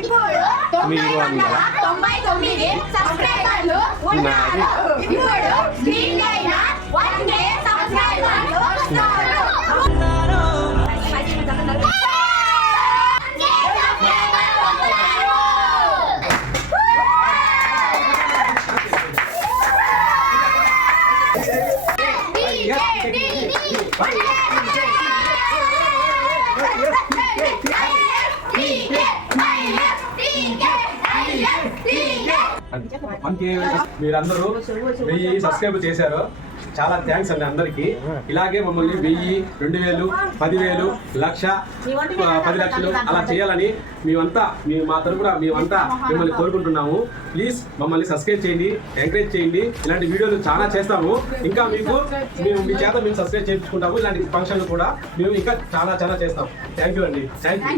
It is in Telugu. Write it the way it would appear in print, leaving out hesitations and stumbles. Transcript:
మీరు 999 సబ్స్క్రైబర్లు ఉన్నారు. ఇప్పుడు స్క్రీన్ పైన 1K సబ్స్క్రైబర్లు వస్తున్నారు. మీరందరూ 1000 సబ్స్క్రైబ్ చేశారు. చాలా థ్యాంక్స్ అండి అందరికి. ఇలాగే మమ్మల్ని 1000, 2000, 10,000, 1,00,000, 10 లక్షలు అలా చేయాలని మా తరపున మేమంతా మిమ్మల్ని కోరుకుంటున్నాము. ప్లీజ్ మమ్మల్ని సబ్స్క్రైబ్ చేయండి, ఎంకరేజ్ చేయండి. ఇలాంటి వీడియోలు చాలా చేస్తాము. ఇంకా మేము మీ చేత సబ్స్క్రైబ్ చేయించుకుంటాము. ఇలాంటి ఫంక్షన్లు కూడా మేము ఇంకా చాలా చేస్తాము. థ్యాంక్ యూ అండి. Thank you.